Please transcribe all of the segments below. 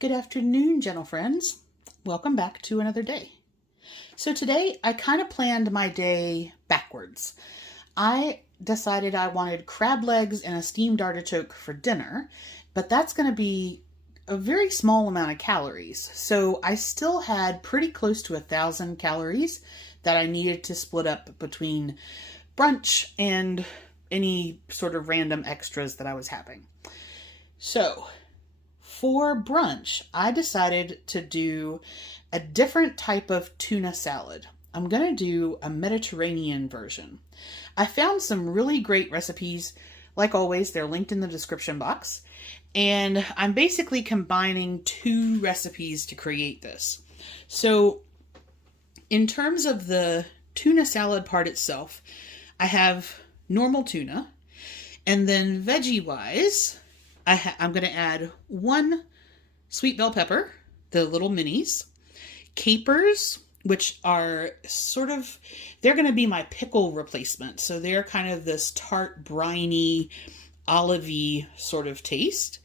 Good afternoon, gentle friends. Welcome back to another day. So today I kind of planned my day backwards. I decided I wanted crab legs and a steamed artichoke for dinner, but that's going to be a very small amount of calories. So I still had pretty close to 1,000 calories that I needed to split up between brunch and any sort of random extras that I was having. So for brunch, I decided to do a different type of tuna salad. I'm going to do a Mediterranean version. I found some really great recipes. Like always, they're linked in the description box. And I'm basically combining two recipes to create this. So in terms of the tuna salad part itself, I have normal tuna. And then veggie-wise, I'm going to add 1 sweet bell pepper, the little minis, capers, which are they're going to be my pickle replacement. So they're kind of this tart, briny, olivey sort of taste.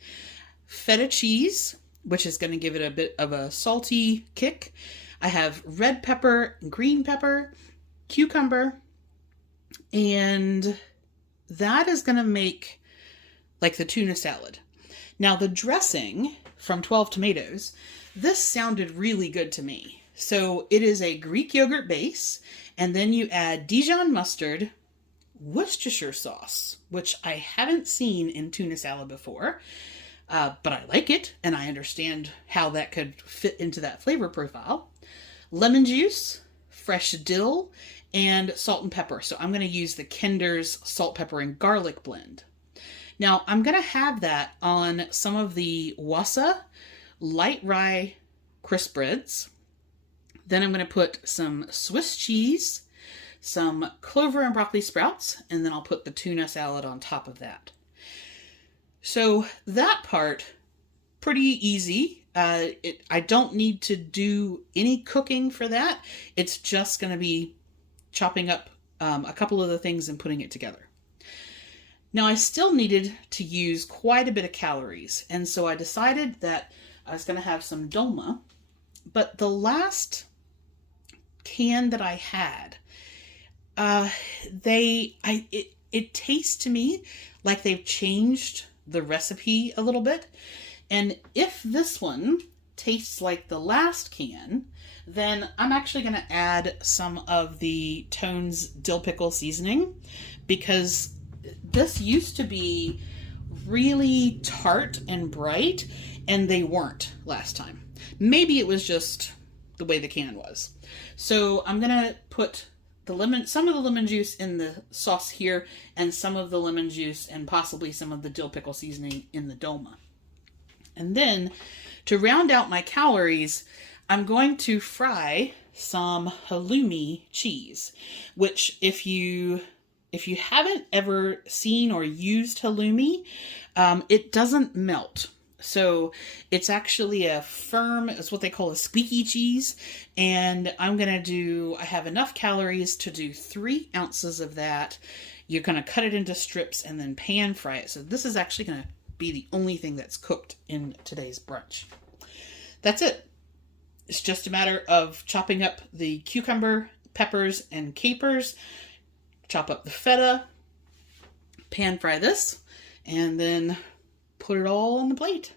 Feta cheese, which is going to give it a bit of a salty kick. I have red pepper, green pepper, cucumber, and that is going to make like the tuna salad. Now the dressing from 12 tomatoes, this sounded really good to me. So it is a Greek yogurt base, and then you add Dijon Mustard, Worcestershire Sauce, which I haven't seen in tuna salad before, but I like it, and I understand how that could fit into that flavor profile. Lemon juice, fresh dill, and salt and pepper. So I'm going to use the Kinder's salt, pepper, and garlic blend. Now, I'm going to have that on some of the Wasa light rye Crispbreads. Then I'm going to put some Swiss cheese, some clover and broccoli sprouts, and then I'll put the tuna salad on top of that. So that part, pretty easy. I don't need to do any cooking for that. It's just going to be chopping up a couple of the things and putting it together. Now, I still needed to use quite a bit of calories, and so I decided that I was going to have some Dolma, but the last can that I had, it tastes to me like they've changed the recipe a little bit, and if this one tastes like the last can, then I'm actually going to add some of the Tone's dill pickle seasoning, because this used to be really tart and bright, and they weren't last time. Maybe it was just the way the can was. So I'm going to put some of the lemon juice in the sauce here, and some of the lemon juice and possibly some of the dill pickle seasoning in the Dolma. And then to round out my calories, I'm going to fry some halloumi cheese, which if you haven't ever seen or used halloumi, it doesn't melt. So it's actually it's what they call a squeaky cheese. And I have enough calories to do 3 ounces of that. You're going to cut it into strips and then pan fry it. So this is actually going to be the only thing that's cooked in today's brunch. That's it. It's just a matter of chopping up the cucumber, peppers, and capers. Chop up the feta, pan fry this, and then put it all on the plate.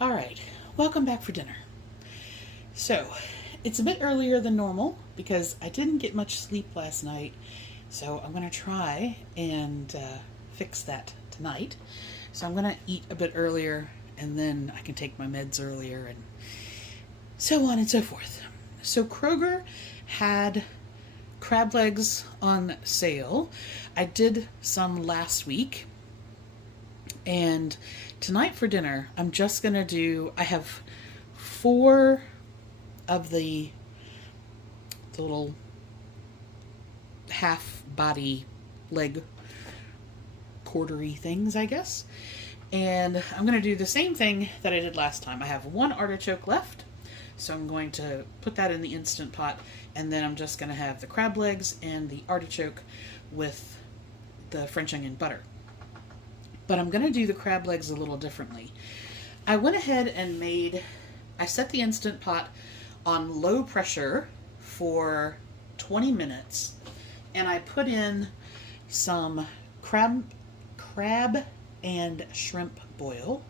All right, welcome back for dinner. So, it's a bit earlier than normal because I didn't get much sleep last night, so I'm going to try and fix that tonight. So I'm going to eat a bit earlier, and then I can take my meds earlier, and so on and so forth. So Kroger had crab legs on sale. I did some last week, and tonight for dinner, I'm just going to I have 4 of the little half body leg quartery things, I guess. And I'm going to do the same thing that I did last time. I have 1 artichoke left, So I'm going to put that in the Instant Pot, and then I'm just going to have the crab legs and the artichoke with the French onion butter. But I'm going to do the crab legs a little differently. I went ahead and I set the Instant Pot on low pressure for 20 minutes, and I put in some crab and shrimp boil.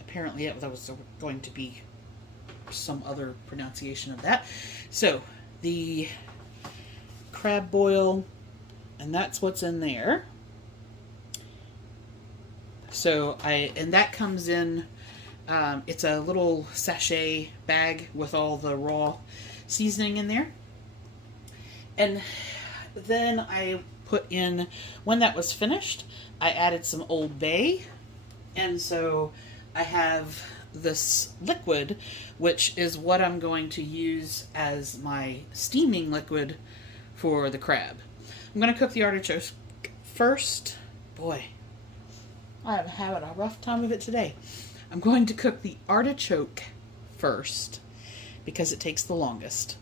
Apparently that was going to be some other pronunciation of that. So the crab boil, and that's what's in there. So and that comes in, it's a little sachet bag with all the raw seasoning in there. And then I put in, when that was finished, I added some Old Bay. And so I have this liquid, which is what I'm going to use as my steaming liquid for the crab. I'm going to cook the artichokes first. Boy, I am having a rough time of it today. I'm going to cook the artichoke first because it takes the longest.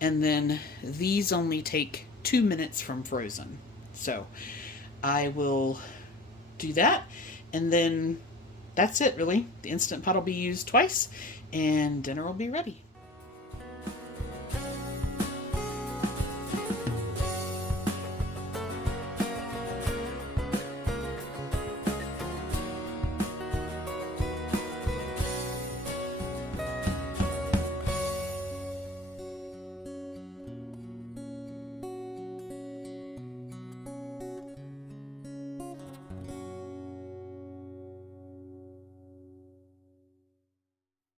And then these only take 2 minutes from frozen. So I will do that, and then that's it really. The Instant Pot will be used twice and dinner will be ready.